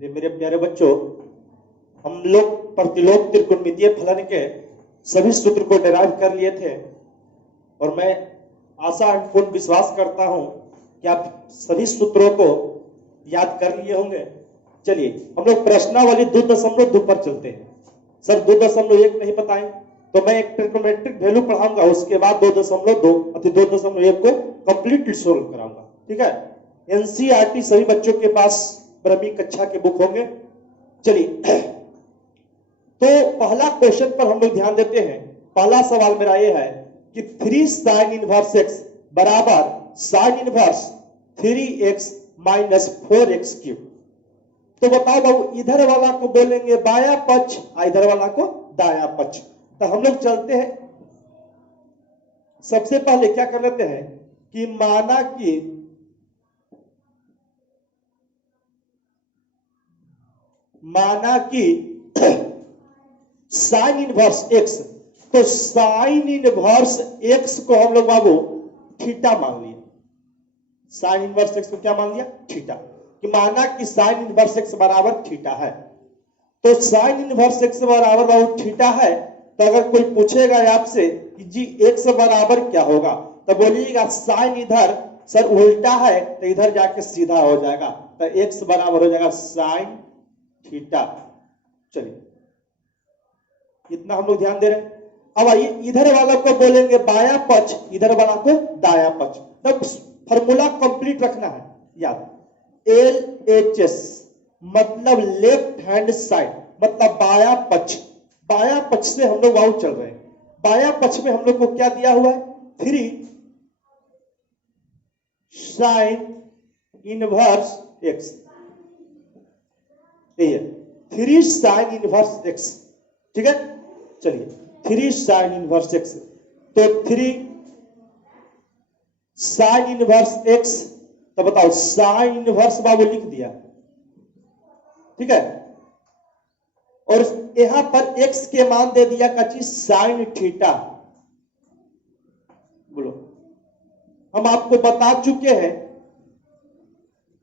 ये मेरे प्यारे बच्चों, हम लोग प्रतिलोम त्रिकोणमितीय फलन के सभी सूत्र को डिराइव कर लिए थे और मैं आशा पूर्ण विश्वास करता हूं कि आप सभी सूत्रों को याद कर लिए होंगे। चलिए हम लोग प्रश्नावली 2.2 पर चलते हैं। सर 2.1 नहीं बताएं तो मैं एक ट्रिग्नोमेट्रिक वैल्यू पढ़ाऊंगा, उसके बाद 2.2 अति 2.1 को कंप्लीटली सोल्व कराऊंगा। ठीक है, एनसीईआरटी सभी बच्चों के पास ब्रह्मी कक्षा के बुक होंगे। चलिए तो पहला क्वेश्चन पर हम लोग ध्यान देते हैं। पहला सवाल मेरा यह है कि 3 sin इनवर्स x बराबर sin inverse 3x minus 4x cube. तो बताओ बाबू, इधर वाला को बोलेंगे बाया पक्ष, इधर वाला को दाया पक्ष। तो हम लोग चलते हैं, सबसे पहले क्या कर लेते हैं कि माना कि साइन इनवर्स x, तो साइन इनवर्स x को हम लोग बाबू थीटा मान लिया। साइन इनवर्स x को क्या मान लिया? थीटा। कि माना कि साइन इनवर्स x बराबर थीटा है, तो साइन इनवर्स x बराबर बाबू थीटा है। तो अगर कोई पूछेगा आपसे कि जी x बराबर क्या होगा, तो बोलिएगा साइन इधर सर उल्टा है तो इधर जाके सीधा हो जाएगा, तो x बराबर हो जाएगा साइन थीटा। चलिए इतना हम लोग ध्यान दे रहे हैं। अब आइए इधर वाला को बोलेंगे बाया पक्ष, इधर वाला को दाया पक्ष। तब फॉर्मूला कंप्लीट रखना है याद। LHS मतलब लेफ्ट हैंड साइड, मतलब बाया पक्ष। बाया पक्ष से हम लोग वाउ चल रहे हैं। बाया पक्ष में हम लोग को क्या दिया हुआ है? 3 sin inverse x। 3 sin inverse x। ठीक है, चलिए 3 sin इनवर्स x, तो 3 sin इनवर्स x। तो बताओ sin इनवर्स बाबू लिख दिया। ठीक है, और यहां पर x के मान दे दिया कची sin थीटा। बोलो, हम आपको बता चुके हैं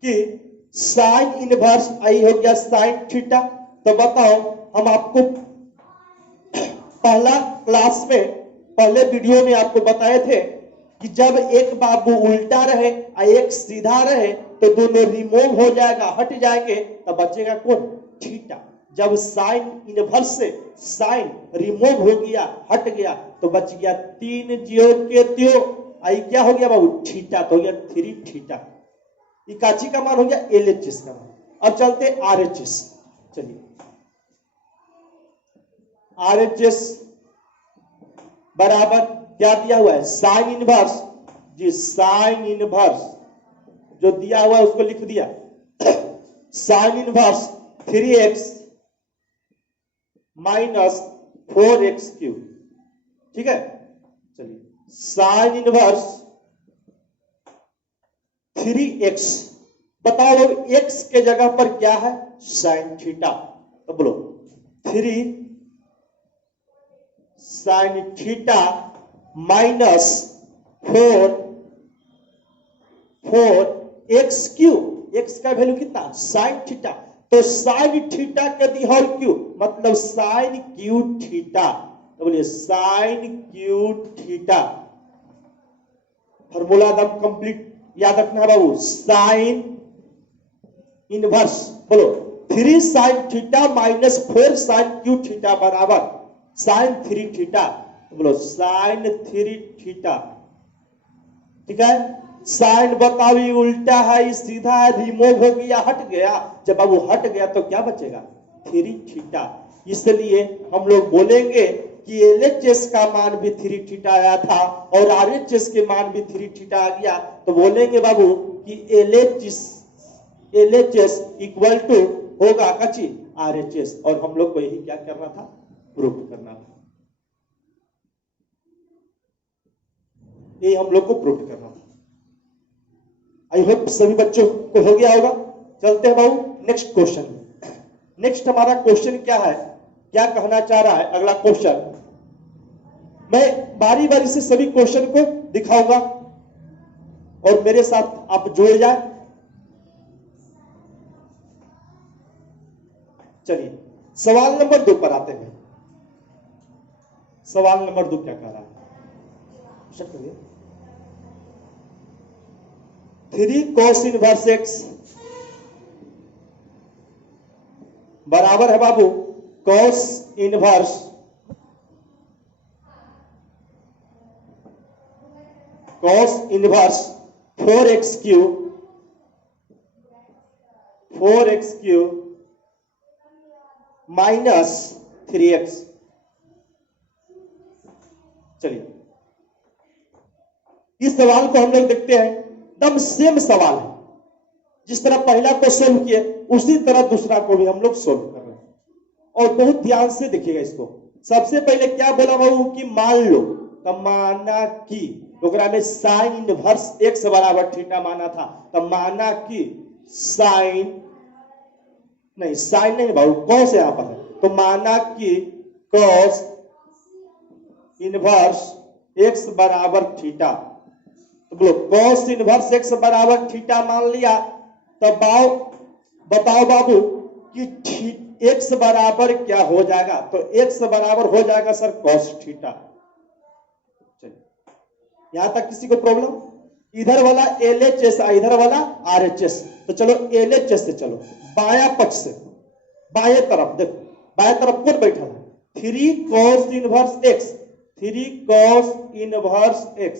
कि sin इनवर्स आई हो गया sin थीटा। तो बताओ, हम आपको पहला क्लास में, पहले वीडियो में आपको बताए थे कि जब एक बाबू उल्टा रहे और एक सीधा रहे तो दोनों रिमूव हो जाएगा, हट जाएंगे, तो बचेगा कौन? थीटा। जब साइन इनवर्स से साइन रिमूव हो गया, हट गया, तो बच गया 3 ज्यो के त्यो। आई क्या हो गया बाबू? थीटा। तो हो गया 3 थीटा। इकाची का मान हो गया LHS का मान। अब चलते RHS। चलिए RHS बराबर क्या दिया हुआ है? साइन इनवर्स जी, साइन इनवर्स जो दिया हुआ है उसको लिख दिया। Sine inverse 3x minus 4x cube. ठीक है, चलिए साइन इनवर्स 3x। बताओ x के जगह पर क्या है? Sine theta. तो बोलो 3 sine theta minus 4 x cube. X का वैल्यू कितना? Sine theta. तो साइन थीटा का दी होल क्यूब, मतलब साइन क्यू थीटा। तो बोलिए साइन क्यू थीटा। फॉर्मूला एकदम कंप्लीट याद रखना है बाबू। साइन इनवर्स बोलो 3 sine theta minus 4 sine cube theta बराबर साइन 3 थीटा। तो बोलो साइन 3 थीटा। ठीक है, साइन बताओ ये उल्टा है, सीधा है, रिमूव हो गया, हट गया। जब अब वो हट गया तो क्या बचेगा? 3 थीटा। इसलिए हम लोग बोलेंगे कि LHS का मान भी 3 थीटा आया था और RHS के मान भी 3 थीटा आ गया। तो बोलेंगे बाबू कि LHS इक्वल टू होगा कची RHS। और हम लोग को यही क्या करना था? प्रूफ करना था। ये हम लोग को प्रूफ करना था। आई होप सभी बच्चों को हो गया होगा। चलते हैं बाबू नेक्स्ट क्वेश्चन। नेक्स्ट हमारा क्वेश्चन क्या है, क्या कहना चाह रहा है अगला क्वेश्चन? मैं बारी बारी से सभी क्वेश्चन को दिखाऊंगा और मेरे साथ आप जुड़ जाए। चलिए सवाल नंबर 2 पर आते हैं। सवाल नंबर 2 क्या कह रहा है? 3 cos इनवर्स x बराबर है बाबू cos inverse 4x cube minus 3x। चलिए इस सवाल को हम लोग देखते हैं, एकदम सेम सवाल है। जिस तरह पहला को सोल्व किए उसी तरह दूसरा को भी हम लोग सोल्व कर रहे हैं, और बहुत ध्यान से देखिएगा इसको। सबसे पहले क्या बोला बाबू कि मान लो, तब माना कि ओकरा में साइन इनवर्स x बराबर थीटा माना था, तब माना कि साइन नहीं बाबू कॉस यहां पर है, तो माना कि कॉस इनवर्स x बराबर थीटा। तो बोलो कॉस इनवर्स x बराबर थीटा मान लिया, तब बताओ बाबू कि x बराबर क्या हो जाएगा? तो x बराबर हो जाएगा सर कॉस थीटा। चलिए यहां तक किसी को प्रॉब्लम? इधर वाला LHS इधर वाला RHS, तो चलो LHS से चलो बाया पक्ष से, बाएं तरफ देखो, बाएं तरफ कौन बैठा है? 3 cos inverse x, 3 cos inverse x,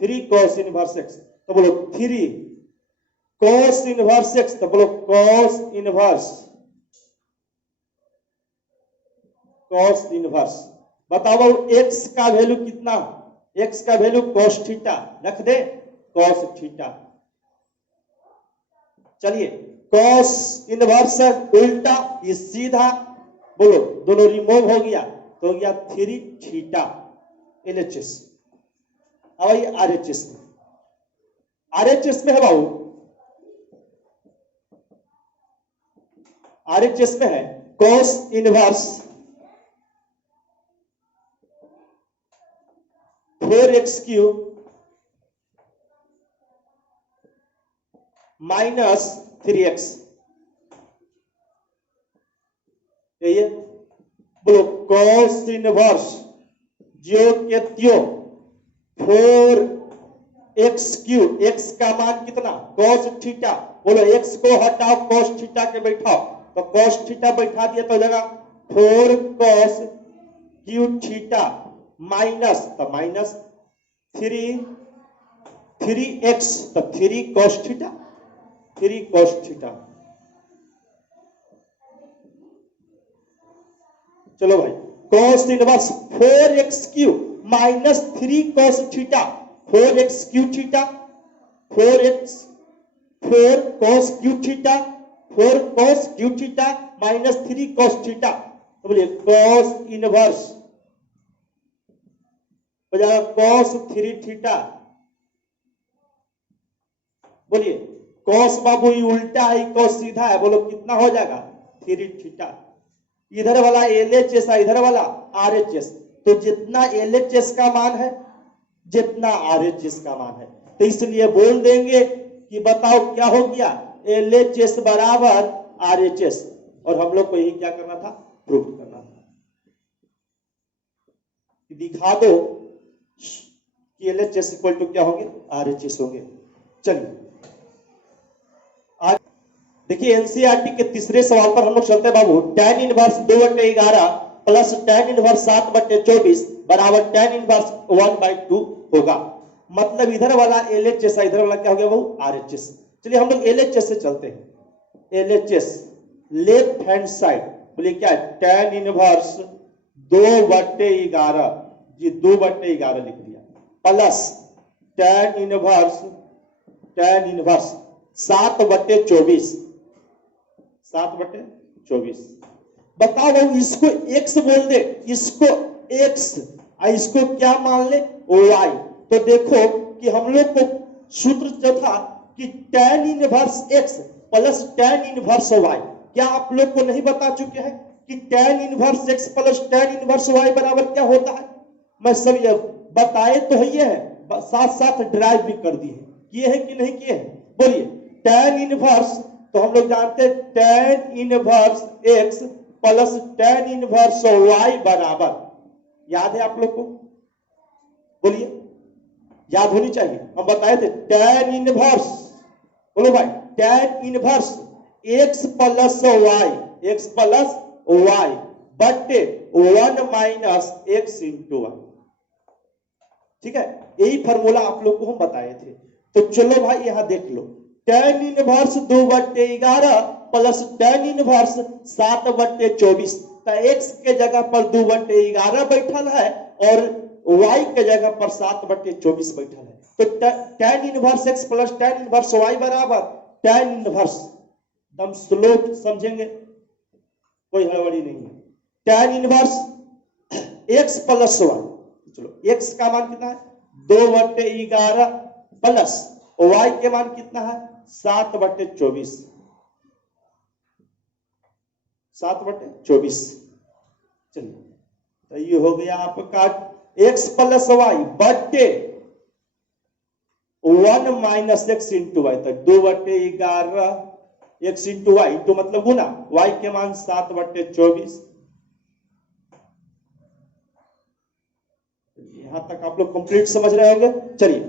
3 cos inverse x। तो बोलो 3 cos इनवर्स x, तो बोलो cos इनवर्स। बताओ x का वैल्यू कितना? x का वैल्यू cos थीटा, रख दे cos थीटा। चलिए cos इनवर्स उल्टा, ये सीधा, बोलो दोनों रिमूव हो गया, तो हो गया 3 थीटा LHS। अब ये RHS में है बाबू, RHS में है cos inverse 4x cube minus 3x। यही है, बोलो cos इनवर्स जो के त्यों 4x क्यूब, x का मान कितना? cos theta. बोलो x को हटाओ, cos थीटा के बैठाओ, तो cos थीटा बैठा दिया तो लगा 4 cos क्यूब थीटा माइनस, तो माइनस 3x, तो 3 cos थीटा, 3 cos थीटा। चलो भाई cos inverse 4x cube minus 3 cos theta, 4x cube theta, 4 cos cube theta, 4 cos cube theta minus 3 cos theta. तो बोलिए cos इनवर्स हो जाएगा cos 3 theta. बोलिए cos बाबू ये उल्टा है, cos सीधा है, बोलो कितना हो जाएगा? 3 थीटा। इधर वाला LHS इधर वाला RHS, तो जितना LHS का मान है जितना RHS का मान है, तो इसलिए बोल देंगे कि बताओ क्या हो गया? LHS बराबर RHS। और हम लोग को यही क्या करना था? प्रूव करना था। दिखा दो कि LHS इक्वल टू क्या होंगे? RHS होंगे। चलिए देखिए एनसीईआरटी के तीसरे सवाल पर हम लोग चलते हैं बाबू। tan inverse 2/11 plus tan inverse 7/24 बराबर tan इनवर्स 1/2 होगा। मतलब इधर वाला LHS इधर वाला क्या हो गया बाबू? RHS। चलिए हम लोग LHS से चलते हैं। LHS लेफ्ट हैंड साइड, बोलिए क्या है? tan इनवर्स 2/11, जी 2/11 लिख दिया, प्लस tan इनवर्स 7/24, 7/24। बताओ भाई इसको x बोल दे, इसको x, इसको क्या मान ले? y। तो देखो कि हम लोग को सूत्र जो था कि tan inverse x plus tan inverse y, क्या आप लोग को नहीं बता चुके हैं कि tan inverse x plus tan inverse y बराबर क्या होता है? मैं सब ये बताए तो है, ये है साथ साथ ड्राइव भी कर दिए, किए हैं कि नहीं किए हैं? बोलिए tan इनवर्स तो हम लोग जानते हैं tan inverse x plus tan inverse y बराबर, याद है आप लोग को? बोलिए, याद होनी चाहिए। हम बताए थे tan इनवर्स, बोलो भाई, tan inverse x plus y बटे 1 माइनस x इंटू y। ठीक है, यही फॉर्मूला आप लोग को हम बताए थे। तो चलो भाई यहां देख लो, tan inverse 2/11 plus tan inverse 7/24। तो x के जगह पर 2/11 बैठल है और y के जगह पर 7/24 बैठल है। तो tan inverse x plus tan inverse y बराबर tan इनवर्स, दम स्लो समझेंगे, कोई हड़बड़ी नहीं है, tan inverse x plus y। चलो x का मान कितना है 2/11 प्लस y के मान कितना है 7/24, 7/24। चलिए, तो ये हो गया आपका x प्लस y बटे 1 माइनस x इंटू वाई। तो 2/11 x इंटू वाई इंटू मतलब गुना, y के मान 7/24। यहां तक आप लोग कंप्लीट समझ रहे होंगे। चलिए,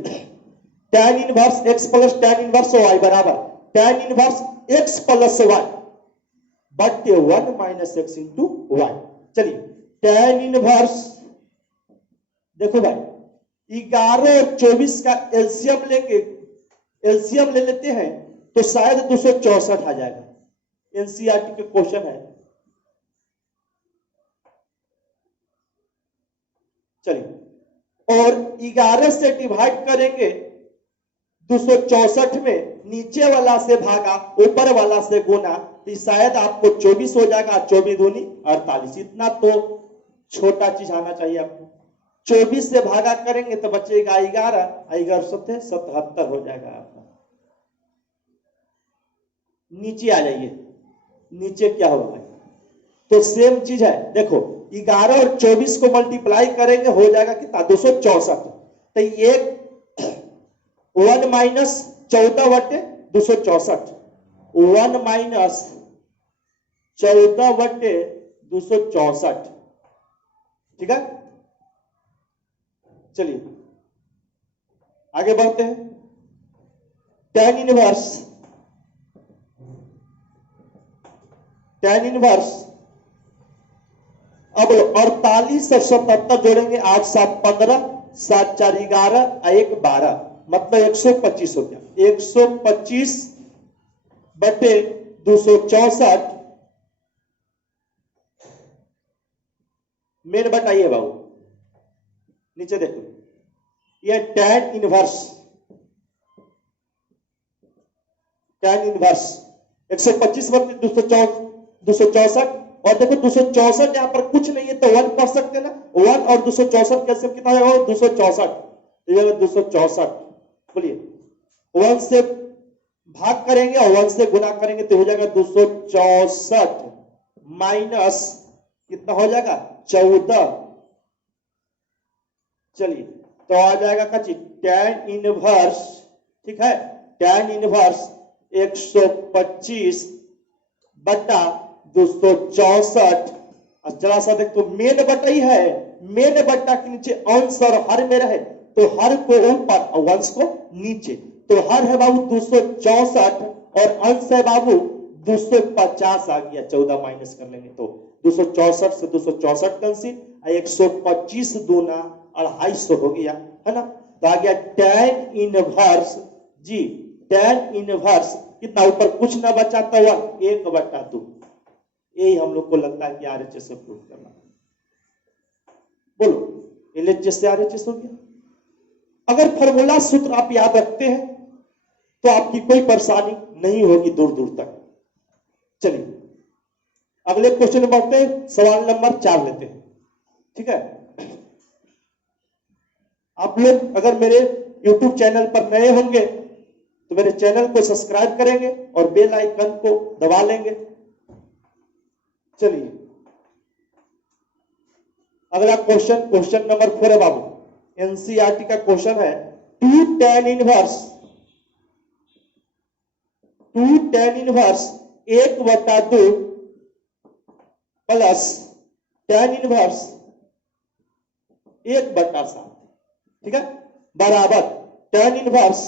tan inverse x plus tan inverse y बराबर tan inverse x plus y बटे 1 माइनस x इंटू y। चलिए, tan इनवर्स, देखो भाई 11 और 24 का एलसीएम लेंगे, एलसीएम ले लेते हैं तो शायद 264 आ जाएगा। एनसीईआरटी के क्वेश्चन है। चलिए, और 11 से डिवाइड करेंगे 264 में, नीचे वाला से भागा ऊपर वाला से गुना, तो शायद आपको 24 हो जाएगा। 24 दूनी 48, इतना तो छोटा चीज आना चाहिए आपको। 24 से भागा करेंगे तो बचेगा 11, 11 77 हो जाएगा आपका। नीचे आ जाइए, नीचे क्या होगा भाई, तो सेम चीज है। देखो 11 और 24 को मल्टीप्लाई करेंगे हो जाएगा कितना 264। तो ये 1 माइनस 14/264, 1 माइनस 14/264। ठीक है, चलिए आगे बढ़ते हैं। tan इनवर्स, tan इनवर्स, अब 48 और 77 जोड़ेंगे, 8 7 15, 7 4 11, 1 12, मतलब 125 हो गया। 125 बटे 264 मेन बताइए बाबू, नीचे देखो, ये tan इनवर्स, tan इनवर्स 125 बटे 264, और देखो 264 यहां पर कुछ नहीं है तो 1 कर सकते ना। 1 और 264 कैसे कितना है 264, 264। बोलिए, 1 से भाग करेंगे और 1 से गुना करेंगे तो हो जाएगा 264 माइनस कितना हो जाएगा 14। चलिए, तो आ जाएगा कच्ची tan इनवर्स, ठीक है, tan इनवर्स 125 बटा 264। जरा सा देख, तो मेन बटा ही है, मेन बटा के नीचे अंश और हर में रहे तो हर को ऊपर और वंश को नीचे। तो हर है बाबू 264 और अंश है बाबू 250 आ गया। 14 माइनस कर लेंगे तो 264 से 264 कैंसिल, 125 दूना 250 हो गया, है ना। तो आ गया tan इनवर्स जी, tan इनवर्स कितना, ऊपर कुछ ना बचा तो 1/2। यही हम लोग को लगता है कि आरएचएस से प्रूव करना। बोलो, एलएचएस से आरएचएस हो गया। अगर फॉर्मूला सूत्र आप याद रखते हैं तो आपकी कोई परेशानी नहीं होगी दूर दूर तक। चलिए अगले क्वेश्चन में बढ़ते हैं, सवाल नंबर 4 लेते हैं। ठीक है, आप लोग अगर मेरे YouTube चैनल पर नए होंगे तो मेरे चैनल को सब्सक्राइब करेंगे और बेल आइकन को दबा लेंगे। चलिए अगला क्वेश्चन, क्वेश्चन नंबर 4 है बाबू, एनसीईआरटी का क्वेश्चन है। 2 tan inverse 2 tan inverse 1/2 plus tan inverse 1/7, ठीक है, बराबर tan इनवर्स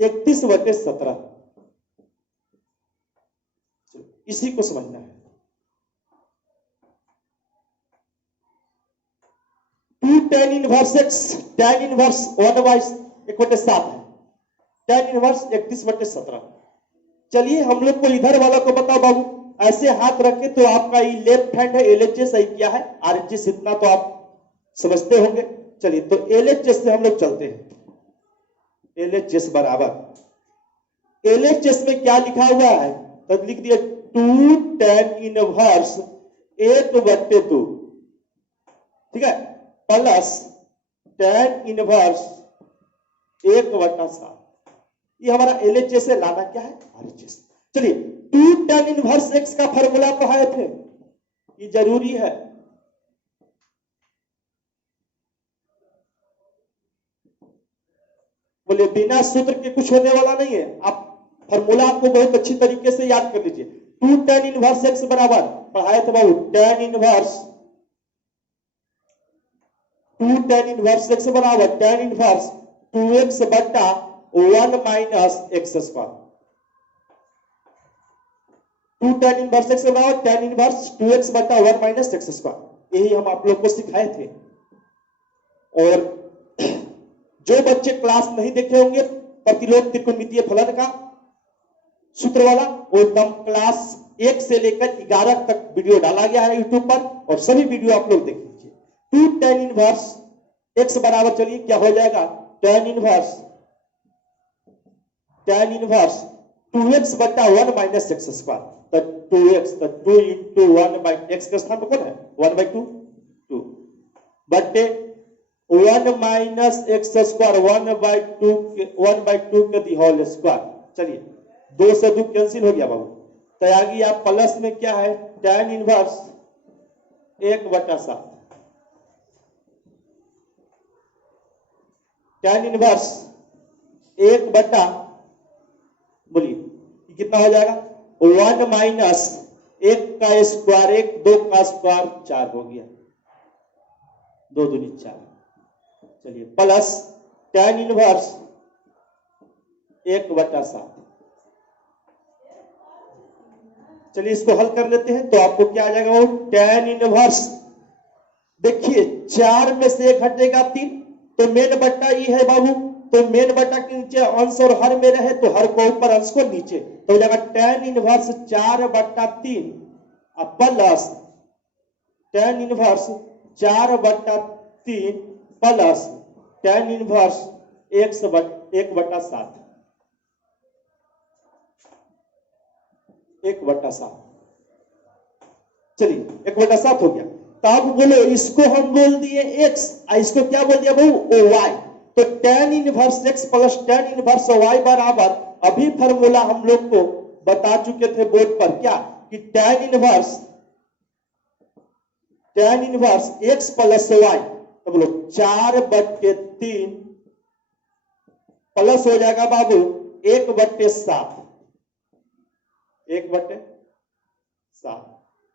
31/17। इसी को समझना है। 2 tan inverse x tan inverse 1/7 है, tan इनवर्स 31/17। चलिए हम लोग को इधर वाला को बताओ बाबू, ऐसे हाथ रखे तो आपका ये लेफ्ट हैंड है, LHS सही क्या है, RHS इतना तो आप समझते होंगे। चलिए तो LHS से हम लोग चलते हैं। LHS बराबर LHS में क्या लिखा हुआ है, तो लिख दिया 2 tan इनवर्स 1/2, ठीक है, प्लस tan इनवर्स 1/7। ये हमारा LHS से लाना क्या है, RHS। चलिए 2 tan इनवर्स x का फॉर्मूला पढ़ाए थे, ये जरूरी है। बोले बिना सूत्र के कुछ होने वाला नहीं है, आप फॉर्मूला आपको बहुत अच्छी तरीके से याद कर लीजिए। 2 tan इनवर्स x बराबर पढ़ाए थे बाबू tan inverse 2 tan inverse x बराबर tan इनवर्स 2x बटा 1 minus x square. 2 tan inverse x बराबर tan इनवर्स 2x बटा 1 माइनस एक्स स्क्वायर। यही हम आप लोग को सिखाए थे। और जो बच्चे क्लास नहीं देखे होंगे प्रतिलोम त्रिकोणमितीय फलन का सूत्र वाला, वो एकदम क्लास 1 से लेकर 11 तक वीडियो डाला गया है यूट्यूब पर, और सभी वीडियो आप लोग देख लीजिए। 2 tan इनवर्स x बराबर, चलिए क्या हो जाएगा, tan इनवर्स 2x बटा 1 माइनस एक्स स्क्वायर। तो 2x, तो 2 इंटू 1 बाई एक्स के स्थान पर कौन है 1/2, 2 बटे 1 माइनस एक्स स्क्वायर 1/2 के दी होल स्क्वायर। चलिए 2 से 2 कैंसिल हो गया बाबू, तो आ गया प्लस में क्या है tan इनवर्स 1/7। tan इनवर्स 1/, बोलिए कितना हो जाएगा, 1 माइनस 1 का स्क्वायर 1, 2 का स्क्वायर 4 हो गया, 2 दूनी 4। चलिए प्लस tan इनवर्स 1/7। चलिए इसको हल कर लेते हैं, तो आपको क्या आ जाएगा वो tan इनवर्स, देखिए 4 में से 1 हटेगा 3, तो मेन बट्टा ये है बाबू, तो मेन बट्टा के नीचे अंश और हर में रहे तो हर को ऊपर अंश को नीचे, तो हो जाएगा tan inverse 4/3 plus tan inverse 4/3 plus tan inverse 1/7 1/7। चलिए 1/7 हो गया। तब बोलो इसको हम बोल दिए x, इसको क्या बोल दिया भाई y, तो tan inverse x plus tan inverse y बराबर, अभी फॉर्मूला हम लोग को बता चुके थे बोर्ड पर, क्या कि tan inverse x plus y, तो बोलो 4/3 प्लस हो जाएगा बाबू 1/7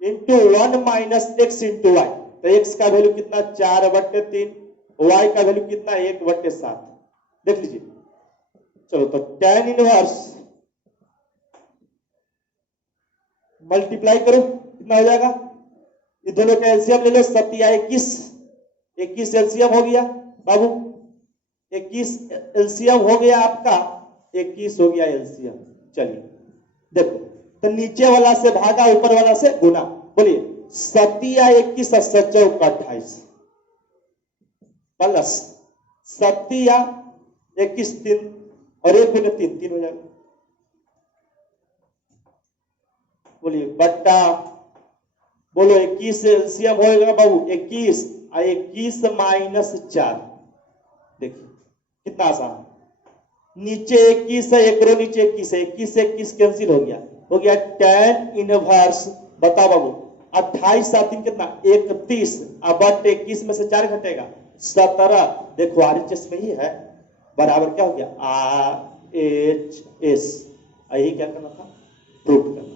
into 1 minus x into y, तो x का वैल्यू कितना 4/3, y का वैल्यू कितना 1/7। देख लीजिए, चलो तो tan इनवर्स मल्टीप्लाई करो, कितना हो जाएगा, ये दोनों का एलसीएम ले लो, 7 या 21 एलसीएम हो गया बाबू, 21 एलसीएम हो गया आपका, 21 हो गया एलसीएम। चलिए देखो, तो नीचे वाला से भागा ऊपर वाला से गुना, बोलिए 7 या 21 7 का 28 प्लस 7 या 21 3 और 1 गुने 3 हो जाएगा, बोलिए बट्टा, बोलो 21 एलसीएम होएगा बाबू 21 और 21 माइनस 4। देखिए कितना आसान, नीचे 21 है, एक रो नीचे 21 है, 21 से 21 कैंसिल हो गया tan इनवर्स, बताओ बाबू 28 7 कितना 31, अब बट 21 में से 4 घटेगा 17। देखो आरएचएस में ही है, बराबर क्या हो गया, RHS। यही क्या करना था, प्रूव करना।